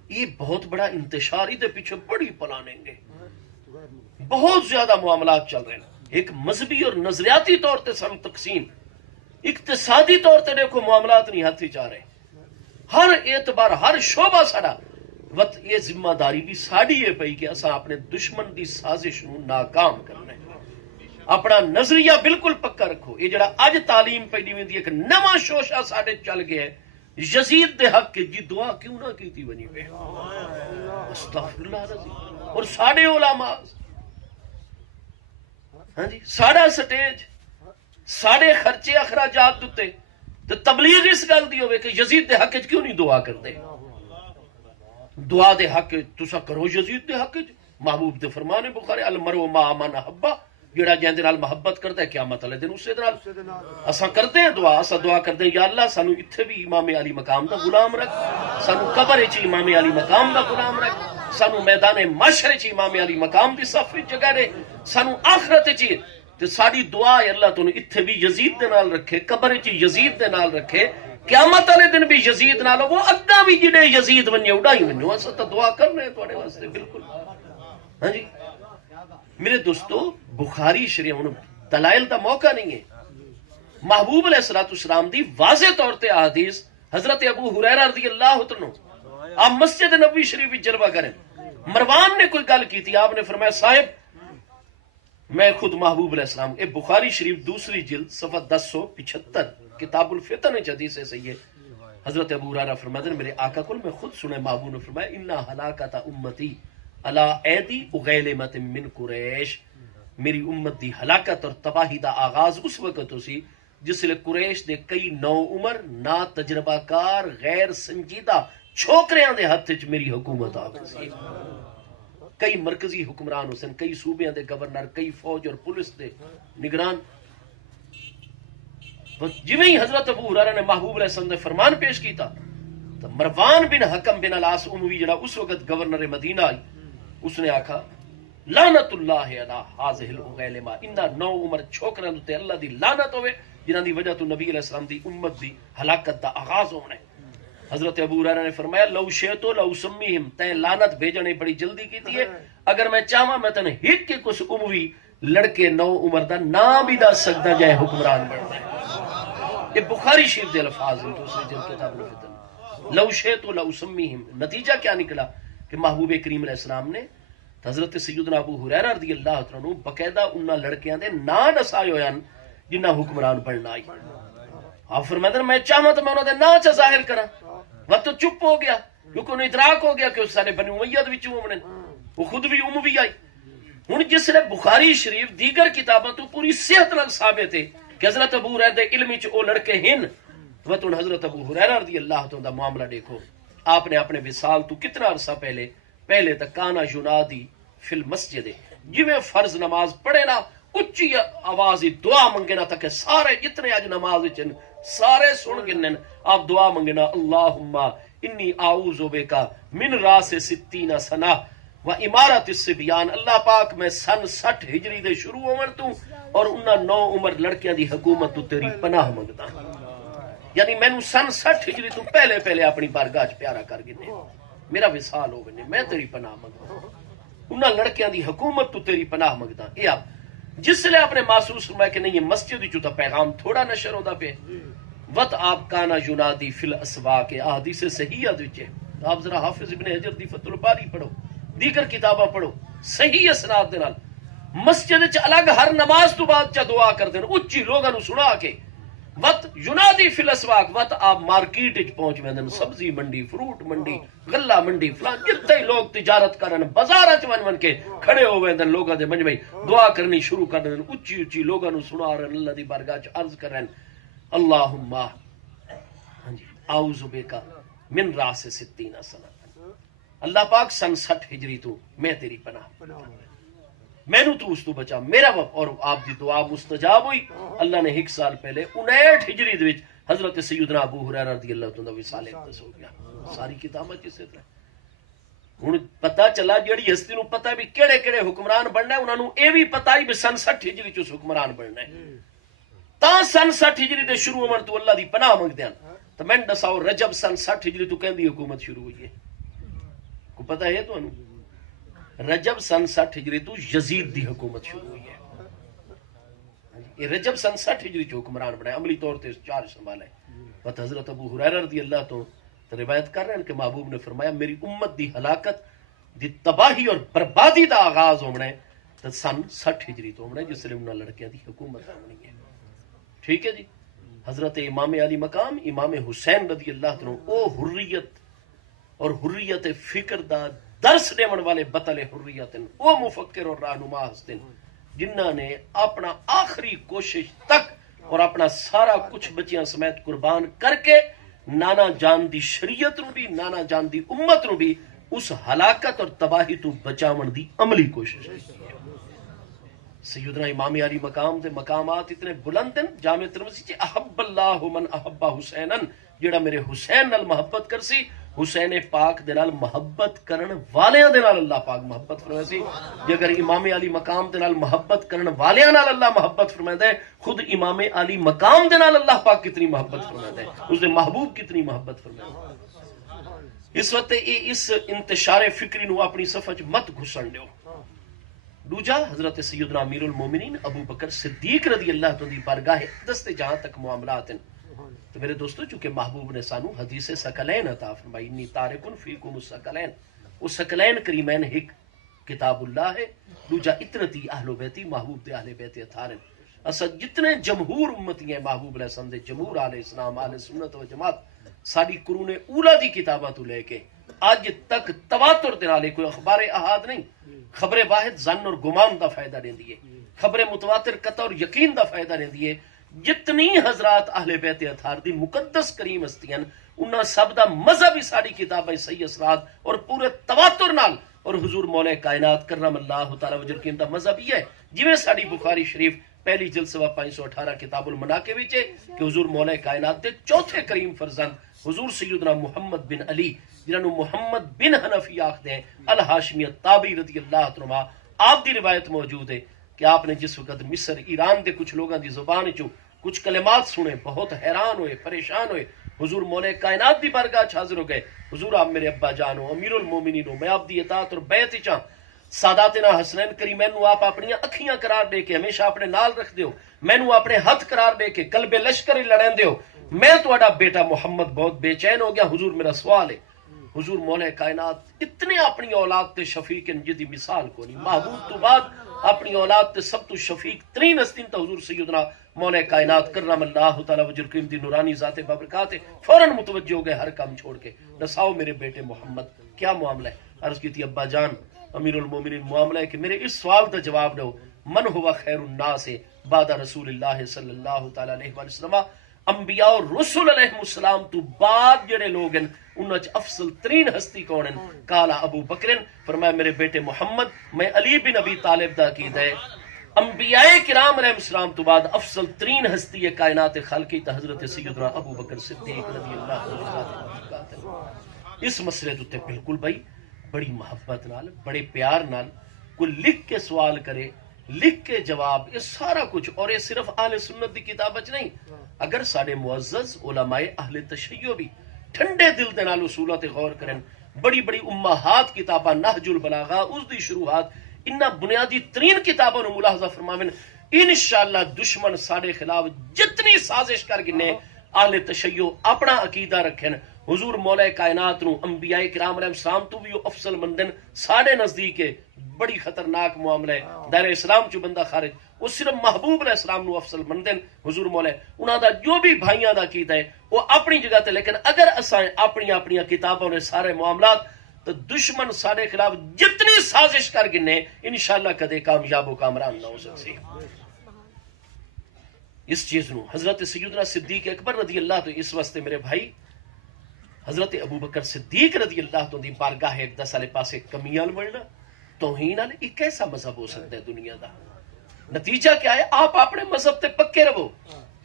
یہ بہت بڑا انتشار دے پیچھے بڑی پلاننگ ہے, بہت زیادہ معاملات چل رہے ہیں. ایک مذہبی اور نظریاتی طور تے سم تقسیم, اقتصادی طور تے دیکھو معاملات نہیں ہاتھ چاہ رہے, ہر اعتبار ہر شعبہ ساڑا وقت یہ ذمہ داری بھی ساڑی ہے پئی کہ اساں اپنے دشمن دی سازش نو ناکام کرنا ہے. اپنا نظریہ بالکل پکا رکھو. یہ جڑا اج تعلیم پہ دی ویندی ایک نواں شوشہ ساڈے چل گیا ہے یزید دے حق کے, جی دعا کیوں نہ کیتی ونی پہ, استغفر اللہ العظیم. اور ساڈے علماء ہاں جی ساڈا سٹیج ساڑے خرچے اخراجات دتے تو تبلیغ اس گل دی ہوئے کہ یزید دے حق کیوں نہیں دعا کرتے. دعا دے حق تسا کرو یزید دے حق. محبوب دے فرمان بخاری المرء مع من احب, جڑا جہاں دے محبت کرتا ہے قیامت والے دن اسے نال اساں کرتے ہیں دعا. اساں دعا کرتے ہیں یا اللہ سانو اتھے بھی امام علی مقام دا غلام رکھ, سانو قبر وچ امام علی مقام دا غلام رکھ, سانو میدان محشر وچ امام علی مقام دی صف وچ جگہ دے, سانو آخرت وچ تے ساری دعا ہے اللہ تو اتھے بھی یزید دے نال رکھے, قبر وچ یزید دے نال رکھے, قیامت والے دن بھی یزید نال, وہ اگا بھی جڑے یزید ونجے اڑائی ونجو. اساں تے دعا کر رہے ہیں تواڈے واسطے بالکل. ہاں جی میرے دوستو بخاری شریف ہن دلائل دا موقع نہیں ہے. محبوب علیہ الصلوۃ والسلام دی واضح طور تے احادیث حضرت ابو ہریرہ رضی اللہ عنہ آپ مسجد نبوی شریف وچ جلوہ کریں. مروان نے کوئی گل کی تھی, آپ نے فرمایا صاحب میں خود محبوب علیہ السلام, اے بخاری شریف دوسری جلد صفحہ 1075 کتاب الفتن حدیث ہے صحیح ہے. حضرت ابو ہریرہ فرماتے ہیں میرے آقا کو میں خود سنے محبوب نے فرمایا ان ہلاکت امتی علی ایدی اغیلمت من قریش, میری امت دی ہلاکت اور تباہی دا آغاز اس وقت ہو سی جس لئے قریش دے کئی نو عمر نا تجربہ کار غیر سنجیدہ چھوکریاں دے ہاتھ وچ میری حکومت آ گئی. کئی مرکزی حکمران حسن, کئی صوبیاں دے گورنر, کئی فوج اور پولیس دے نگران. جویں ہی حضرت ابو ہریرہ نے محبوب علیہ السلام نے فرمان پیش کیتا تو مروان بن حکم بن العاص اموی جڑا اس وقت گورنر مدینہ آئی, اس نے آکھا لعنت اللہ علی ہذہ الاغیلمہ, انہاں نو عمر چھوکراں تے اللہ دی لعنت ہوے جنہاں دی وجہ تو نبی علیہ السلام دی امت دی ہلاکت دا آغاز ہونا ہے. حضرت ابو ہریرہ نے فرمایا لو شئتو لو سمیہم, تے لعنت بھیجنے بڑی جلدی کیتی ہے, اگر میں چاہواں میں تن ہک کے کچھ اموی لڑکے نو عمر دا نام بھی دس سکتا جائے حکمران بنتا ہے. یہ بخاری شریف دے الفاظ ہیں دوسری جلد کتاب الفتن. لو شئتو لو سمیہم, نتیجہ کیا نکلا کہ محبوب کریم علیہ السلام نے حضرت سیدنا ابو ہریرہ رضی اللہ عنہ باقاعدہ انہاں لڑکیاں دے نا نسائے ہوئے ہیں جنہ حکمران بننا آئی. آپ فرماتے ہیں میں چاہوں تو میں انہوں نے نا چا ظاہر کرا وہ تو چپ ہو گیا کیونکہ انہیں ادراک ہو گیا کہ اس سارے بنی امیت وچ مومن وہ خود بھی بھی آئی. ہن جس نے بخاری شریف دیگر کتاباں تو پوری صحت نال ثابت ہے کہ حضرت ابو ہریرہ دے علم وچ او لڑکے ہن. وہ تو حضرت ابو ہریرہ رضی اللہ عنہ دا معاملہ دیکھو. آپ نے اپنے وصال تو کتنا عرصہ پہلے تک کانا ینادی فی المسجد جویں فرض نماز پڑھے نا اچھی آواز دعا منگنا تک سارے جتنے اج نماز وچن سارے سن گنن آپ دعا منگنا اللہم انی اعوذ بک من راس 60 سنہ و امارت الصبیان. اللہ پاک میں سن 60 ہجری دے شروع عمر تو اور انہاں 9 عمر لڑکیاں دی حکومت تو تیری پناہ منگدا. یعنی مینوں سن 60 ہجری تو پہلے اپنی بارگاہ چ پیارا کر گنے میرا وصال ہو گنے میں تیری پناہ منگدا انہاں لڑکیاں دی حکومت تو تیری پناہ منگدا. اے آپ جس لئے آپ نے محسوس فرمایا کہ نہیں یہ مسجد وچوں تا پیغام تھوڑا نشر ہوندا پے وقت آپ کانا ینادی فی الاسواق احادیث صحیحہ وچ آپ ذرا حافظ ابن حجر دی فتح الباری پڑھو دیگر کتاباں پڑھو صحیح اسناد دے نال مسجد وچ الگ ہر نماز تو بعد چا دعا کردے اچھی لوگاں نوں سنا کے وقت ینادی فی الاسواق وقت آپ مارکیٹ وچ پہنچ ویندن سبزی منڈی فروٹ منڈی غلہ منڈی فلان جتنے لوگ تجارت کرن بازار وچ ون کے کھڑے ہو ویندن لوگاں دے منجھ دعا کرنی شروع کر دین اچھی لوگاں نوں سنا رہن اللہ دی بارگاہ چ عرض کرن اللہم اعوذ بک من راس 60 سنہ. اللہ پاک سن 60 ہجری تو میں تیری پناہ مینوں تو اس تو بچا میرا وقت. اور آپ دی دعا مستجاب ہوئی. اللہ نے 1 سال پہلے 59 ہجری دے وچ حضرت سیدنا ابو ہریرہ رضی اللہ عنہ وصال اقدس ہو گیا. ساری کتاباں چ اسی طرح ہن پتہ چلا جڑی ہستی نو پتہ بھی کیڑے کیڑے حکمران بننا ہے انہاں نوں اے بھی پتہ ہی بھی سن 60 ہجری چ حکمران بننا ہے تا سن 60 ہجری دے شروع عمر تو اللہ دی پناہ منگدے ہیں. تو میں دساؤ رجب سن 60 ہجری تو کہندی حکومت شروع ہوئی ہے کو پتہ ہے تو رجب سن 60 ہجری تو یزید دی حکومت شروع ہوئی ہے. یہ رجب سن 60 ہجری جو حکمران بنا عملی طور تے چارج سنبھالا ہے. بات حضرت ابو ہریرہ رضی اللہ تو روایت کر رہے ہیں کہ محبوب نے فرمایا میری امت دی ہلاکت دی تباہی اور بربادی دا آغاز ہونا ہے تو سن 60 ہجری تو ہونا ہے جس لئے انہاں لڑکیاں دی حکومت ہونی ہے. ٹھیک ہے جی. حضرت امام علی مقام امام حسین رضی اللہ عنہ او حریت اور حریت فکر دا درس دیون والے بطل حریت او مفکر اور رہنما ہستن جنہاں نے اپنا آخری کوشش تک اور اپنا سارا کچھ بچیاں سمیت قربان کر کے نانا جان دی شریعت نو بھی نانا جان دی امت نو بھی اس ہلاکت اور تباہی تو بچاون دی عملی کوشش کی. سیدنا امام علی مقام دے مقامات اتنے بلند ہیں. جامع ترمذی چ احب اللہ من احب حسینا جڑا میرے حسین نال محبت کرسی حسین پاک دے نال محبت کرن والیاں دے نال اللہ پاک محبت فرمائے سی. جے اگر امام علی مقام دے نال محبت کرن والیاں نال اللہ محبت فرمائے خود امام علی مقام دے نال اللہ پاک کتنی محبت فرمائے اس دے محبوب کتنی محبت فرمائے. اس وقت اس انتشار فکری نو اپنی صف وچ مت گھسن دیو. دوجا حضرت سیدنا امیر المومنین ابو بکر صدیق رضی اللہ عنہ دی بارگاہ اقدس تے جہاں تک معاملات ہیں تو میرے دوستو چونکہ محبوب نے سانو حدیث ثقلین عطا فرمائی انی تارکن فیکم الثقلین وہ ثقلین کریمین ایک کتاب اللہ ہے دوجا اطرتی اہل بیتی محبوب دے اہل بیت اطہارن. اصل جتنے جمہور امتی ہیں محبوب علیہ السلام دے جمہور اہل اسلام اہل سنت و جماعت ساری قرون اولا دی کتاباں تو لے کے آج تک تواتر دے نالے کوئی اخبار احاد نہیں. خبر واحد ظن اور گمان دا فائدہ دیندی ہے. خبر متواتر قطع اور یقین دا فائدہ دیندی ہے. جتنی حضرات اہل بیت اطہار دی مقدس کریم ہستیاں انہاں سب دا مذہب ساری کتابیں صحیح اسناد اور پورے تواتر نال اور حضور مولا کائنات کرم اللہ تعالی وجل کی دا مذہب یہ ہے جویں ساری بخاری شریف پہلی جلد سوا 518 کتاب المناقب وچ ہے کہ حضور مولا کائنات دے چوتھے کریم فرزند حضور سیدنا محمد بن علی جنہوں محمد بن حنفی آخدے ہیں الہاشمی التابعی رضی اللہ عنہ آپ دی روایت موجود ہے کہ آپ نے جس وقت مصر ایران دے کچھ لوگاں دی زبان چوں کچھ کلمات سنے بہت حیران ہوئے پریشان ہوئے حضور مولا کائنات دی بارگاہ حاضر ہو گئے. حضور آپ میرے ابا جان ہو امیر المومنین ہو میں آپ دی اطاعت اور بیعت چاں ساداتنا حسنین کریمین نو آپ اپنی اکھیاں قرار دے کے ہمیشہ اپنے نال رکھ دیو مینوں اپنے ہاتھ قرار دے کے قلب لشکر لڑین دیو میں تہاڈا بیٹا محمد بہت بے چین ہو گیا. حضور میرا سوال ہے حضور مولا کائنات اتنے اپنی اولاد تے شفیق ہیں جدی مثال کو نہیں. محبوب تو بعد اپنی اولاد تے سب تو شفیق ترین ہستین تا حضور سیدنا مولا کائنات کرم اللہ تعالی وجہ کریم دی نورانی ذات بابرکات فوراً متوجہ ہو گئے ہر کام چھوڑ کے. نساؤ میرے بیٹے محمد کیا معاملہ ہے؟ عرض کی تھی ابا جان امیر المومنین معاملہ ہے کہ میرے اس سوال دا جواب دو من ہوا خیر الناس بعد رسول اللہ صلی اللہ تعالی علیہ وسلم. انبیاء اور رسول علیہ السلام تو بعد جڑے لوگ ہیں انہاں چ افضل ترین ہستی کون ہیں؟ کالا ابو بکر. فرمایا میرے بیٹے محمد میں علی بن ابی طالب دا عقیدہ ہے انبیاء کرام علیہ السلام تو بعد افضل ترین ہستی کائنات خالقی تا حضرت سیدنا ابو بکر صدیق رضی اللہ عنہ. اس مسئلے تے بالکل بھائی بڑی محبت نال بڑے پیار نال کوئی لکھ کے سوال کرے لکھ کے جواب یہ سارا کچھ. اور یہ صرف اہل سنت دی کتاب وچ نہیں, اگر سارے معزز علماء اہل تشیع بھی ٹھنڈے دل دے نال اصولات غور کرن, بڑی بڑی امہات کتاباں نہج البلاغہ اس دی شروحات انہاں بنیادی ترین کتابوں نو ملاحظہ فرماویں انشاءاللہ دشمن ساڈے خلاف جتنی سازش کر گنے اہل تشیع اپنا عقیدہ رکھن حضور مولا کائنات نو انبیاء کرام علیہ السلام تو بھی افضل مندن ساڈے نزدیک بڑی خطرناک معاملہ ہے. دائرہ اسلام چ بندہ خارج وہ صرف محبوب علیہ السلام نو افضل مندن حضور مولا انہاں دا جو بھی بھائیاں دا عقیدہ ہے وہ اپنی جگہ تے, لیکن اگر اساں اپنی اپنی کتابوں نے سارے معاملات تو دشمن ساڈے خلاف جتنی سازش کر گنے انشاءاللہ کدے کامیاب و کامران نہ ہو سکے. اس چیز نو حضرت سیدنا صدیق اکبر رضی اللہ تو اس واسطے میرے بھائی حضرت ابو بکر صدیق رضی اللہ تو دی بارگاہ ایک دس والے پاسے کمیاں بڑھنا توہین والے ایک ایسا مذہب ہو سکتا ہے دنیا دا. نتیجہ کیا ہے؟ آپ اپنے مذہب تے پکے رہو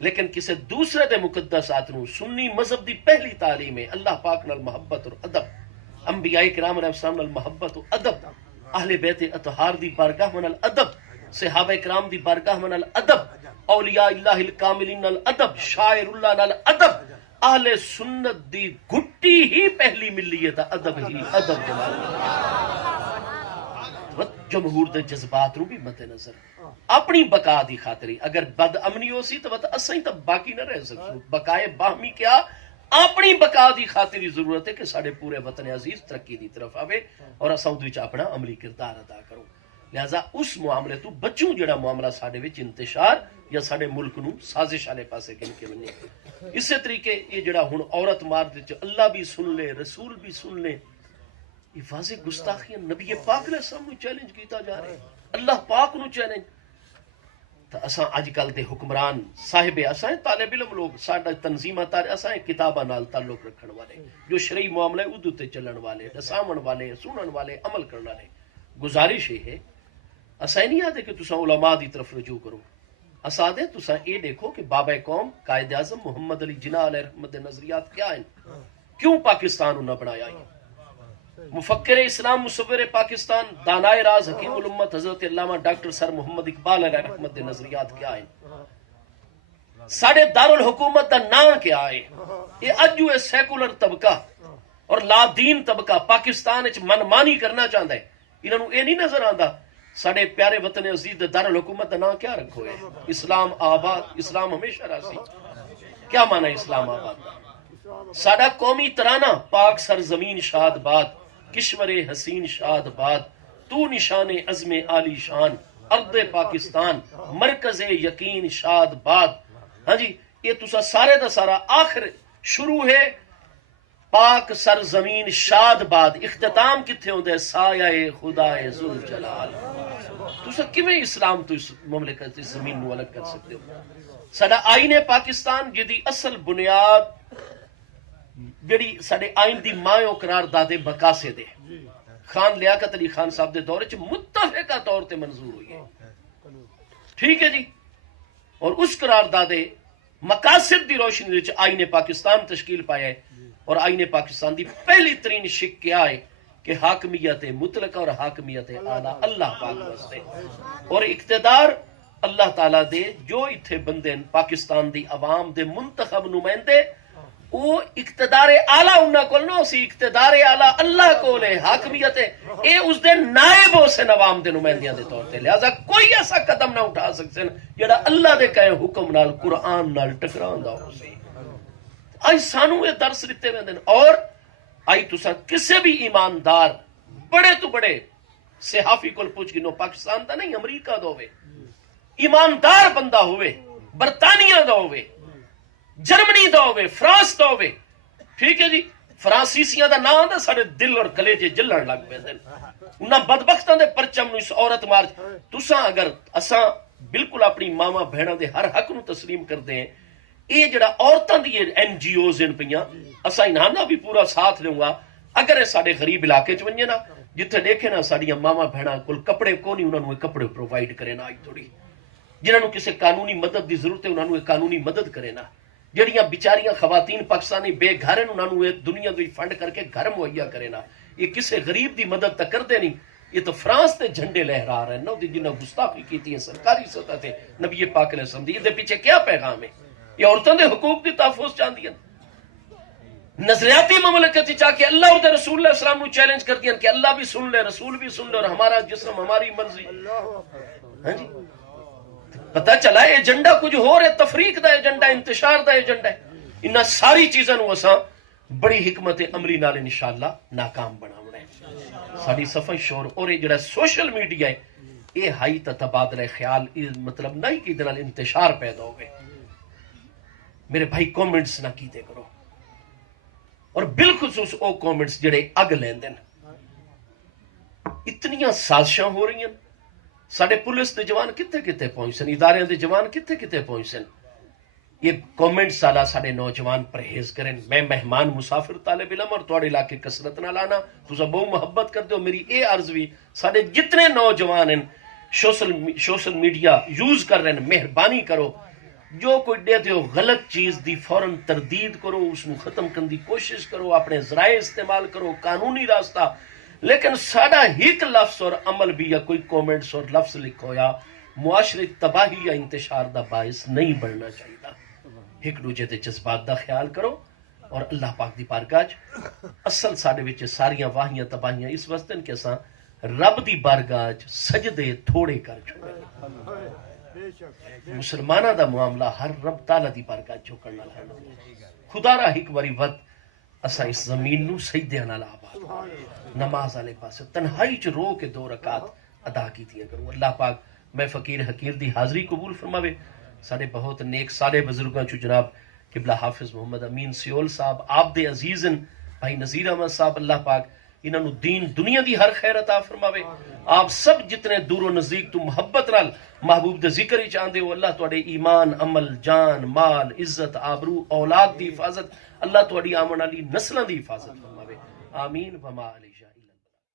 لیکن کسی دوسرے دے مقدسات نو. سنی مذہب دی پہلی تعلیم ہے اللہ پاک نال محبت اور ادب, انبیاء کرام علیہ السلام نال محبت اور ادب, اہل بیت اطہار دی بارگاہ نال ادب, صحابہ کرام دی بارگاہ نال ادب, اولیاء اللہ الکاملین نال ادب, شاعر اللہ نال ادب. اہل سنت دی گھٹی ہی پہلی ملی ہے تا ادب ہی ادب کے جمہور دے جذبات نو بھی مد نظر اپنی بقا دی خاطری اگر بد امنی ہو سی تو اساں ہی تو باقی نہ رہ سکتے. بقائے باہمی کیا اپنی بقا دی خاطری ضرورت ہے کہ سارے پورے وطن عزیز ترقی دی طرف آوے اور اساں اودے وچ اپنا عملی کردار ادا کرو. لہذا اس معاملے تو بچوں جڑا معاملہ ساڈے وچ انتشار یا ساڈے ملک نو سازش والے پاسے گن کے بنے. اسی طریقے یہ جڑا ہن عورت مرد وچ اللہ بھی سن لے رسول بھی سن لے, یہ واضح گستاخی نبی پاک علیہ السلام نو چیلنج کیتا جا رہا ہے, اللہ پاک نو چیلنج. تو اساں اج کل دے حکمران صاحب اساں طالب علم لوگ ساڈا تنظیمات اساں کتاباں نال تعلق رکھن والے جو شرعی معاملے اودے تے چلن والے دساون والے سنن والے عمل کرن والے. گزارش یہ ہے اساں نہیں آتے کہ تساں علماء دی طرف رجوع کرو, اساں دے تساں اے دیکھو کہ بابا قوم قائد اعظم محمد علی جناح علیہ رحمت نظریات کیا ہیں, کیوں پاکستان انہاں بنایا ہے. مفکر اسلام مصور پاکستان دانائے راز حکیم الامت حضرت علامہ ڈاکٹر سر محمد اقبال علیہ رحمت نظریات کیا ہیں. ساڑھے دارالحکومت دا نام کیا ہے؟ یہ اج جو سیکولر طبقہ اور لا دین طبقہ پاکستان وچ منمانی کرنا چاہتا ہے, انہاں نوں اے نہیں نظر آندا ساڑھے پیارے وطن عزیز دے دارالحکومت دا نام کیا رکھو ہے؟ اسلام آباد. اسلام ہمیشہ راسی. کیا معنی اسلام آباد؟ ساڑھا قومی ترانہ پاک سرزمین شاد باد, کشور حسین شاد باد, تو نشان عزم عالی شان, ارض پاکستان مرکز یقین شاد باد. ہاں جی یہ تسا سارے دا سارا آخر شروع ہے پاک سرزمین شاد باد, اختتام کتھے ہوندے سایہ خدا ذوالجلال. تسا کیویں اسلام تو اس مملکت اس زمین نو الگ کر سکتے ہو؟ ساڈا آئین پاکستان جدی اصل بنیاد جڑی ساڈے آئین دی مایو قرار دادے بقاسے دے خان لیاقت علی خان صاحب دے دور وچ متفقہ طور تے منظور ہوئی ہے. ٹھیک ہے جی, اور اس قرار دادے مقاصد دی روشنی وچ آئین پاکستان تشکیل پایا ہے. اور آئین پاکستان دی پہلی ترین شک کیا ہے کہ حاکمیت مطلقہ اور حاکمیت اعلیٰ اللہ پاک واسطے, اور اقتدار اللہ تعالیٰ دے جو اتھے بندے پاکستان دی عوام دے منتخب نمائندے وہ اقتدار اعلیٰ انہاں کول نہ سی, اقتدار اعلیٰ اللہ کول ہے, حاکمیت اے اس دے نائب ہو سن عوام دے نمائندیاں دے طور تے. لہذا کوئی ایسا قدم نہ اٹھا سکتے جڑا اللہ دے کہے حکم نال قرآن نال ٹکراؤندا ہو سی. اج سانو یہ درس دتے ویندے اور آئی تسا کسے بھی ایماندار بڑے تو بڑے صحافی کو پوچھ گنو، پاکستان دا نہیں امریکہ دا ہوئے، ایماندار بندہ ہوئے، برطانیہ دا ہوئے، جرمنی دا ہوئے، فرانس دا ہوئے، ٹھیک ہے جی، فرانسیسیاں دا نام دا سارے دل اور کلیجے جلن لگ پہ دن انہاں بدبختاں دے پرچم نو اس عورت مار تساں اگر اساں بالکل اپنی ماما بہناں دے ہر حق نو تسلیم کر دیں، یہ جڑا عورتاں دی این جی اوز ان پیاں اساں انہاں دا بھی پورا ساتھ لوں گا، اگر یہ سارے غریب علاقے چ ونجے نا جتھے دیکھے نا ساڈیاں ماما بہناں کول کپڑے کو نہیں، انہاں نو کپڑے پرووائڈ کرے نا، تھوڑی جنہاں نو کسے قانونی مدد دی ضرورت ہے انہاں نو قانونی مدد کرے نا، جڑیاں بیچاریاں خواتین پاکستانی بے گھر ہیں انہاں نو دنیا دی فنڈ کر کے گھر مہیا کرے نا، یہ کسے غریب دی مدد تک کر دے نہیں، یہ تو فرانس تے جھنڈے لہرا رہے ہیں نا، جنہاں گستاخی کیتی ہے سرکاری سطح تے نبی پاک علیہ السلام دی، یہ پیچھے کیا پیغام ہے؟ یہ عورتوں دے حقوق دی تحفظ چاہتی ہیں، نظریاتی مملکت چاہ کے اللہ اور رسول اللہ السلام نو چیلنج کر دیا کہ اللہ بھی سن لے، رسول بھی سن لے، اور ہمارا جسم ہماری مرضی، ہاں جی پتہ چلا ہے ایجنڈا کچھ ہو رہے، تفریق دا ایجنڈا، انتشار دا ایجنڈا ہے، انہاں ساری چیزاں نو اساں بڑی حکمت عملی نال انشاءاللہ ناکام بناونا ہے۔ ساری صفحہ شور اور یہ جڑا سوشل میڈیا ہے یہ ہائی تا تبادلہ خیال، مطلب نہیں کہ ادھر انتشار پیدا ہو گئے، میرے بھائی کومنٹس نہ کیتے کرو، اور بالخصوص او کومنٹس جڑے اگ لیندے اتنیاں سازشاں ہو رہی ہیں، ساڑے پولیس دے جوان کتے کتے پہنچن، ادارے دے جوان کتے کتے پہنچن، یہ کومنٹ سالا ساڑے نوجوان پرہیز کریں، میں مہمان مسافر طالب علم اور توڑے علاقے کسرت نہ لانا، تو سب بہت محبت کر دو، میری اے عرض بھی ساڑے جتنے نوجوان ہیں سوشل میڈیا یوز کر رہے ہیں، مہربانی کرو جو کوئی دیتے ہو غلط چیز دی فوراً تردید کرو، اس کو ختم کرنے دی کوشش کرو، اپنے ذرائع استعمال کرو، قانونی راستہ، لیکن ساڑا ہیک لفظ اور عمل بھی یا کوئی کومنٹس اور لفظ لکھو یا معاشرے تباہی یا انتشار دا باعث نہیں بڑھنا چاہیے۔ ایک دوجے دے جذبات دا خیال کرو، اور اللہ پاک دی بارگاہ اصل ساڑے وچ ساریاں واہیاں تباہیاں اس واسطے کہ اساں رب دی بارگاہ سجدے تھوڑے کر چھوڑے، مسلمانہ دا معاملہ ہر رب تعالی دی بارگاہ جھکن نال ہے، خدا را ایک واری ود اسا اس زمین نو سجدے نال آباد، نماز والے پاسے تنہائی چ رو کے 2 رکعات ادا کیتیاں کروں۔ اللہ پاک میں فقیر حقیر دی حاضری قبول فرماوے، سارے بہت نیک سارے بزرگاں چو جناب قبلہ حافظ محمد امین سیول صاحب، آپ دے عزیزن بھائی نذیر احمد صاحب، اللہ پاک انہاں نو دین دنیا دی ہر خیر عطا فرماوے، آپ سب جتنے دور و نزدیک تو محبت نال محبوب دے ذکر ہی چاہندے ہو، اللہ تواڈے ایمان، عمل، جان، مال، عزت، آبرو، اولاد دی حفاظت، اللہ تواڈی آمن والی نسلاں دی حفاظت فرماوے، آمین وما علیہ۔